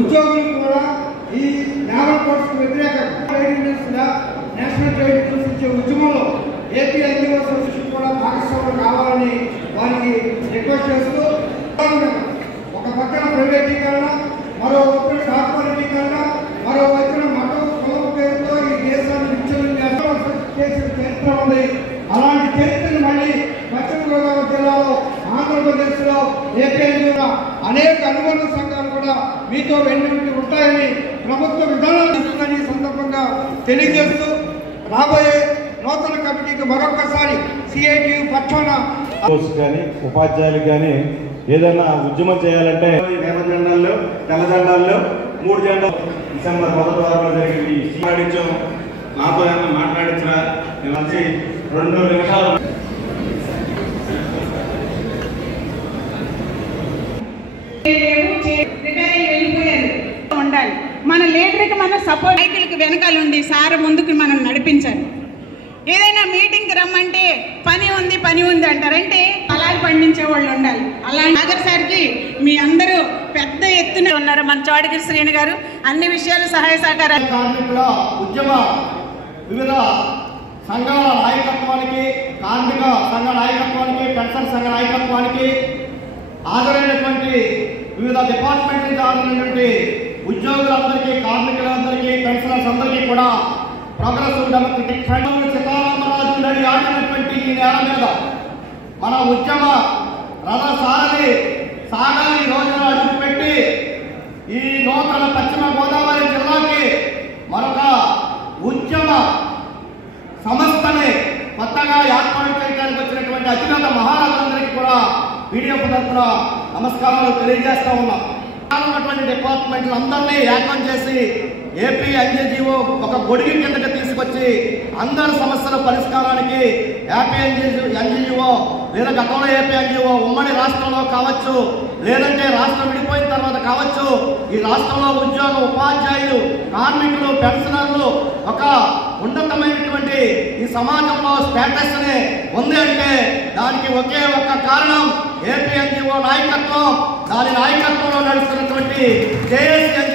ఉద్యోగులు కూడా ఈ లేబర్ కోడ్స్కి వ్యతిరేకంగా trade unions national trade unions ఇచ్చే ఉద్యమంలో ఏపీ ఎన్జిఓ అసోసియేషన్ కూడా భాగస్వామ్యం కావాలని వారికి రిక్వెస్ట్ చేస్తూ ఒక పక్కన ప్రైవేటీకరణ, మరో పక్కన కార్పొరేటీకరణ, మరో పక్కన మతం కులం పేరుతో ఈ దేశాన్ని విచ్ఛిన్నం చేసిన చరిత్ర ఉంది. అలాంటి చరిత్రను మళ్ళీ పశ్చిమ గోదావరి జిల్లాలో ఆంధ్రప్రదేశ్లో ఏపీ అనేక అనుబంధ సంఘాలు కూడా మీతో వెన్నుంటి ఉంటాయని ప్రభుత్వ విధానాలు ఇస్తుందని సందర్భంగా తెలియజేస్తూ రాబోయే నూతన కమిటీకి మరొకసారి సిఐటియు పక్షాన కానీ ఉపాధ్యాయులకు కానీ ఏదైనా ఉద్యమం చేయాలంటే ఎర్ర జెండాల్లో తెల్ల జెండాల్లో 3 జెండాలు డిసెంబర్ 1వ వారంలో జరిగింది. నాతో ఏమన్నా మాట్లాడించరా నేను వచ్చి 2 నిమిషాలు ఉండాలి. మన లీడర్కి మన సపోర్ట్ నాయకులకి వెనకాల ఉండి సార్ ముందుకు మనం నడిపించాలి. ఏదైనా మీటింగ్కి రమ్మంటే పని ఉంది అంటారంటే అలాగే పండించే వాళ్ళు ఉండాలి. అలాంటి నాగర్ సార్కి మీ అందరూ పెద్ద ఎత్తున ఉన్నారు. మన చోడగిరి శ్రీని గారు అన్ని విషయాలు సహాయ సహకారాలు. కార్మికుల ఉద్యమ వివిధ సంఘాల నాయకత్వానికి, కార్మిక సంఘ నాయకత్వానికి, పెన్షన్ సంఘ నాయకత్వానికి హాజరైనటువంటి వివిధ డిపార్ట్మెంట్ నుంచి హాజరైనటువంటి ఉద్యోగులందరికీ, కార్మికులందరికీ, పెన్షనర్స్ అందరికీ కూడా ప్రోగ్రెసివ్ డెమోక్రటిక్ ఫ్రంట్ సీతారామరాజు నడి ఆడినటువంటి ఈ నేల మీద మన ఉద్యమ రథసారథి సాగాలి రోజున అడుగుపెట్టి ఈ నూతన పశ్చిమ గోదావరి జిల్లాకి మరొక ఉద్యమ సంస్థని కొత్తగా ఏర్పాటు చేయడానికి వచ్చినటువంటి అతిపెద్ద మహారాజులందరికీ కూడా పీడిఎఫ్ తరఫున నమస్కారాలు తెలియజేస్తా ఉన్నాం. ఉన్నటువంటి డిపార్ట్మెంట్లు అందరినీ ఏకం చేసి ఏపీ ఎన్జిఓ ఒక గొడుగు కిందకి తీసుకొచ్చి అందరి సమస్యల పరిష్కారానికి ఏపీ ఎన్జిఓ లేదా గతంలో ఏపీ ఎన్జిఓ ఉమ్మడి రాష్ట్రంలో కావచ్చు, లేదంటే రాష్ట్రం విడిపోయిన తర్వాత కావచ్చు, ఈ రాష్ట్రంలో ఉద్యోగ ఉపాధ్యాయులు, కార్మికులు, పెన్షనర్లు ఒక ఉన్నతమైనటువంటి ఈ సమాజంలో స్టేటస్ ని ఉంది అంటే దానికి ఒకే ఒక్క కారణం ఏపీ ఎన్జిఓ నాయకత్వం. దాని నాయకత్వంలో నడుస్తున్నటువంటి జేఏసీ అని